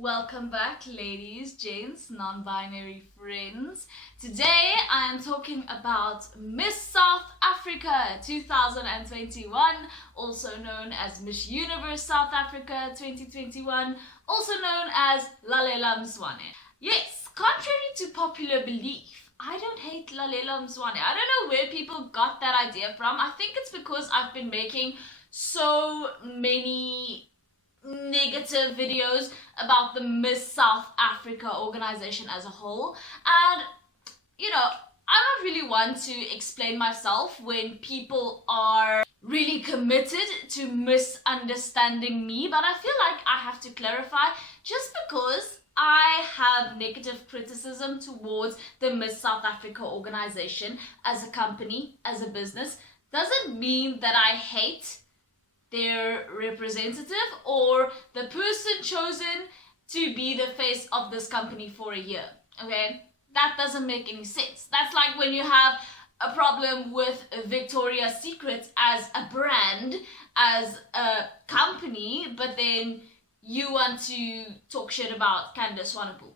Welcome back, ladies, gents, non-binary friends. Today I am talking about Miss South Africa 2021, also known as Miss Universe South Africa 2021, also known as Lalela Mswane. Yes, contrary to popular belief, I don't hate Lalela Mswane. I don't know where people got that idea from. I think it's because I've been making so many negative videos about the Miss South Africa organization as a whole, and I don't really want to explain myself when people are really committed to misunderstanding me, but I feel like I have to clarify. Just because I have negative criticism towards the Miss South Africa organization as a company, as a business, doesn't mean that I hate their representative or the person chosen to be the face of this company for a year. Okay, that doesn't make any sense. That's like when you have a problem with Victoria's Secret as a brand, as a company, but then you want to talk shit about Candice Swanepoel.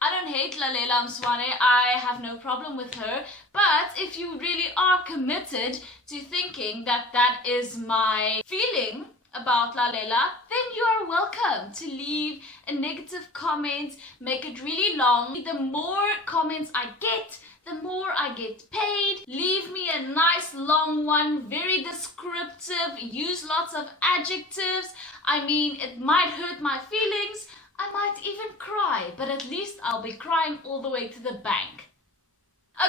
I don't hate Lalela Mswane, I have no problem with her, but if you really are committed to thinking that that is my feeling about Lalela, then you are welcome to leave a negative comment, make it really long. The more comments I get, the more I get paid. Leave me a nice long one, very descriptive, use lots of adjectives. I mean, it might hurt my feelings, I might even cry, but at least I'll be crying all the way to the bank.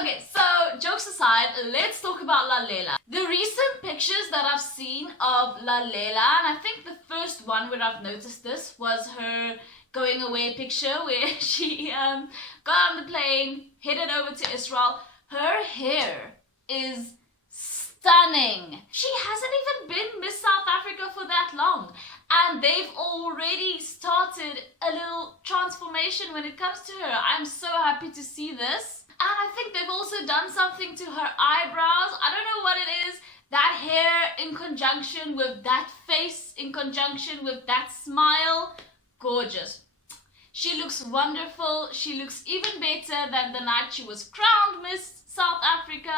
Okay, so jokes aside, let's talk about Lalela. The recent pictures that I've seen of Lalela, and I think the first one where I've noticed this was her going away picture where she got on the plane, headed over to Israel. Her hair is stunning. She hasn't even been Miss South Africa for that long, and they've already started a little transformation when it comes to her. I'm so happy to see this. And I think they've also done something to her eyebrows. I don't know what it is. That hair in conjunction with that face, in conjunction with that smile, gorgeous. She looks wonderful. She looks even better than the night she was crowned Miss South Africa,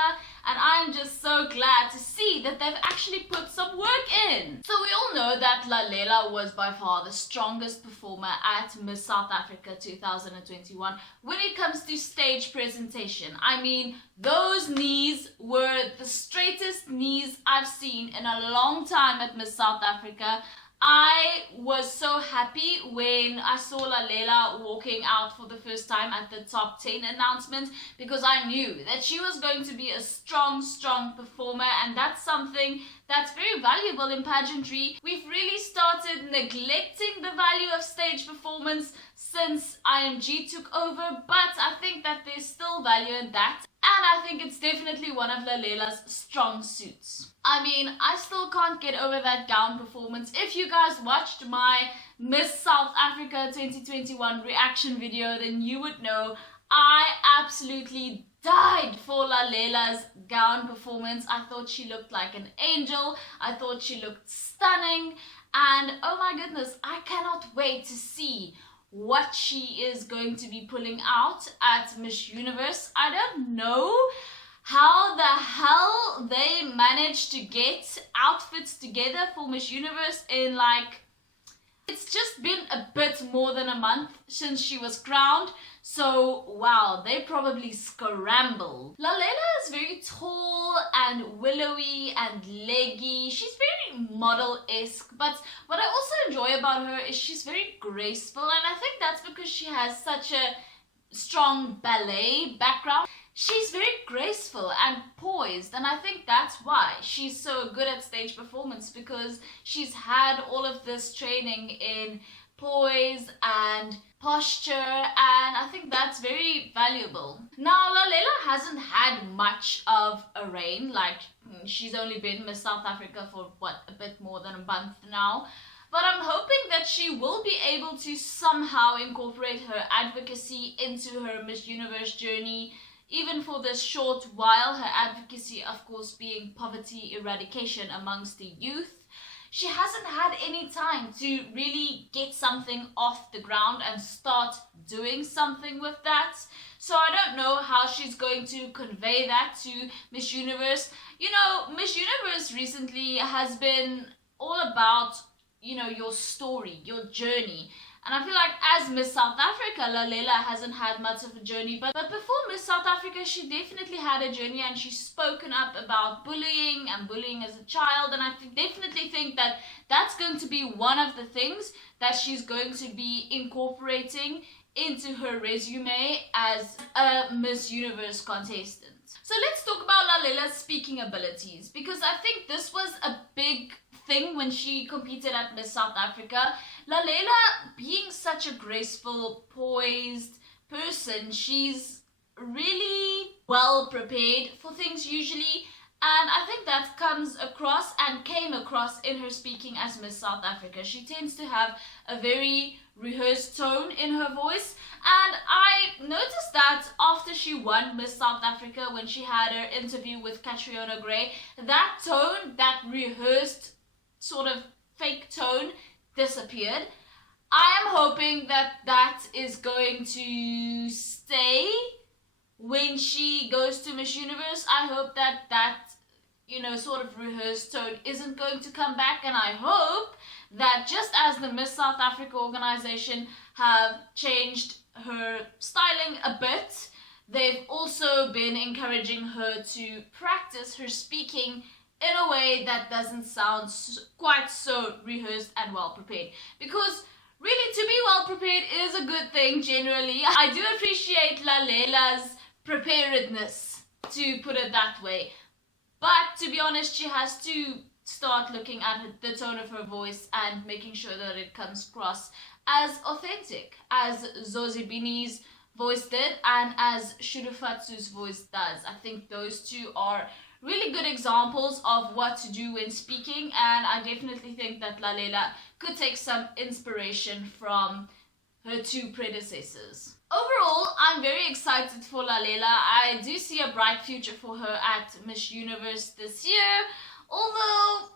and I'm just so glad to see that they've actually put some work in. So we all know that Lalela was by far the strongest performer at Miss South Africa 2021 when it comes to stage presentation. I mean, those knees were the straightest knees I've seen in a long time at Miss South Africa. I was so happy when I saw Lalela walking out for the first time at the top 10 announcement, because I knew that she was going to be a strong performer, and that's something that's very valuable in pageantry. We've really started neglecting the value of stage performance since IMG took over, but I think that there's still value in that. And I think it's definitely one of Lalela's strong suits. I mean, I still can't get over that gown performance. If you guys watched my Miss South Africa 2021 reaction video, then you would know I absolutely died for Lalela's gown performance. I thought she looked like an angel. I thought she looked stunning. And oh my goodness, I cannot wait to see what she is going to be pulling out at Miss Universe. I don't know how the hell they managed to get outfits together for Miss Universe in it's just been a bit more than a month since she was crowned. So wow, they probably scrambled. Lalela is very tall and willowy and leggy. She's very model-esque, but what I also enjoy about her is she's very graceful, and I think that's because she has such a strong ballet background. She's very graceful and poised, and I think that's why she's so good at stage performance, because she's had all of this training in poise and posture, and I think that's very valuable. Now, Lalela hasn't had much of a reign. She's only been Miss South Africa for a bit more than a month now. But I'm hoping that she will be able to somehow incorporate her advocacy into her Miss Universe journey, even for this short while. Her advocacy, of course, being poverty eradication amongst the youth. she hasn't had any time to really get something off the ground and start doing something with that. So I don't know how she's going to convey that to Miss Universe. You know, Miss Universe recently has been all about, you know, your story, your journey. And I feel like as Miss South Africa, Lalela hasn't had much of a journey. But before Miss South Africa, she definitely had a journey, and she's spoken up about bullying and bullying as a child. And I definitely think that that's going to be one of the things that she's going to be incorporating into her resume as a Miss Universe contestant. So let's talk about Lalela's speaking abilities, because I think this was a big thing when she competed at Miss South Africa. Lalela, being such a graceful, poised person, she's really well prepared for things usually, and I think that comes across and came across in her speaking as Miss South Africa. She tends to have a very rehearsed tone in her voice, and I noticed that after she won Miss South Africa, when she had her interview with Catriona Gray, that tone, that rehearsed sort of fake tone, disappeared. I am hoping that that is going to stay when she goes to Miss Universe. I hope that that, you know, sort of rehearsed tone isn't going to come back, and I hope that just as the Miss South Africa organization have changed her styling a bit, they've also been encouraging her to practice her speaking in a way that doesn't sound quite so rehearsed and well prepared. Because really, to be well prepared is a good thing generally. I do appreciate Lalela's preparedness, to put it that way. But to be honest, she has to start looking at the tone of her voice and making sure that it comes across as authentic as Zozibini's voice did and as Shurufatsu's voice does. I think those two are really good examples of what to do when speaking, and I definitely think that Lalela could take some inspiration from her two predecessors. Overall, I'm very excited for Lalela. I do see a bright future for her at Miss Universe this year. Although,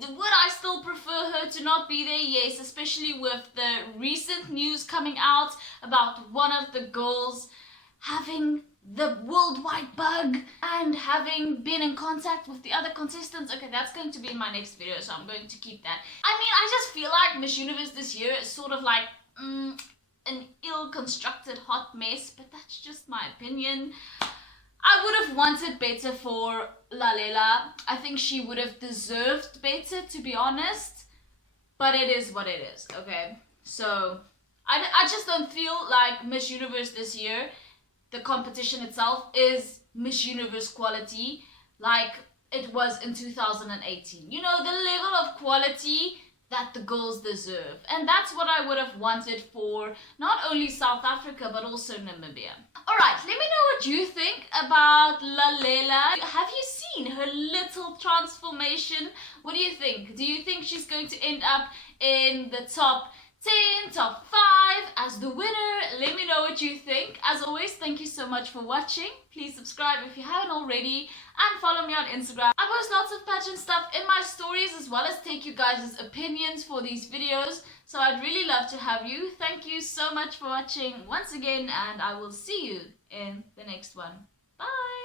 would I still prefer her to not be there? Yes, especially with the recent news coming out about one of the girls having the worldwide bug and having been in contact with the other contestants. Okay, that's going to be in my next video, so I'm going to keep that. I mean, I just feel like Miss Universe this year is sort of like an ill-constructed hot mess, but that's just my opinion. I would have wanted better for Lalela. I think she would have deserved better, to be honest, but it is what it is, okay? So, I just don't feel like Miss Universe this year, the competition itself, is Miss Universe quality like it was in 2018. You know, the level of quality that the girls deserve. And that's what I would have wanted for not only South Africa, but also Namibia. Alright, let me know what you think about Lalela. Have you seen her little transformation? What do you think? Do you think she's going to end up in the top 10, top 5 as the winner? Let me know what you think. As always, thank you so much for watching. Please subscribe if you haven't already, and follow me on Instagram. I post lots of pageant stuff in my stories, as well as take you guys' opinions for these videos. So I'd really love to have you. Thank you so much for watching once again, and I will see you in the next one. Bye!